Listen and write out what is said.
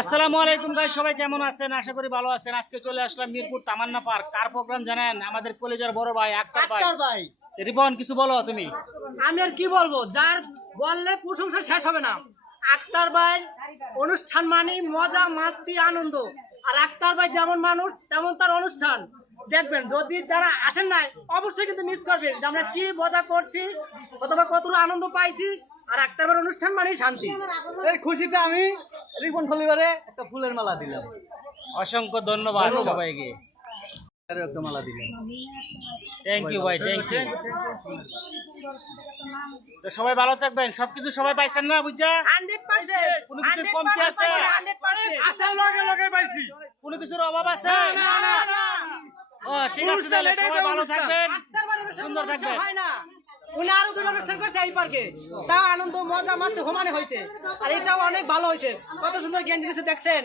আসসালামু আলাইকুম গাইস, সবাই কেমন আছেন? আশা করি ভালো আছেন। আজকে চলে আসলাম মিরপুর তামান্না পার্ক। কার প্রোগ্রাম জানেন? আমাদের কলেজের বড় ভাই আক্তার ভাই। রিপন, কিছু বলো তুমি। আমি আর কি বলবো, যার বললে প্রশংসা শেষ হবে না। আক্তার ভাই অনুষ্ঠান মানে মজা মাস্তি আনন্দ। আর আক্তার ভাই যেমন মানুষ তেমন তার অনুষ্ঠান। দেখবেন, যদি যারা আসেন নাই অবশ্যই কিন্তু মিস করবেন যে আমরা কি মজা করছি অথবা কতটা আনন্দ পাইছি। আর আক্তার ভাইয়ের অনুষ্ঠান মানেই শান্তি। এই খুশিতে আমি রিপন পরিবারে একটা ফুলের মালা দিলাম। অসংখ্য ধন্যবাদ সবাইকে। আরো একটা মালা দিলাম। থ্যাংক ইউ ভাই, থ্যাংক ইউ। তো সবাই ভালো থাকবেন। সবকিছু সবাই পাইছেন না? বুঝছা 100% কোনো কিছু কমতি আছে? 100% আসার লগে লগে পাইছি। কোনো কিছুর অভাব আছে? ও ঠিক আছে, তাহলে সবাই ভালো থাকবেন, সুন্দর থাকবেন। হয় না, উনি আরো দুটো অনুষ্ঠান করছে এই পার্কে, তাও আনন্দ মজা মাস্তি হোমানে হয়েছে। আর এটাও অনেক ভালো হয়েছে। কত সুন্দর গেঞ্জি দিয়েছে দেখছেন।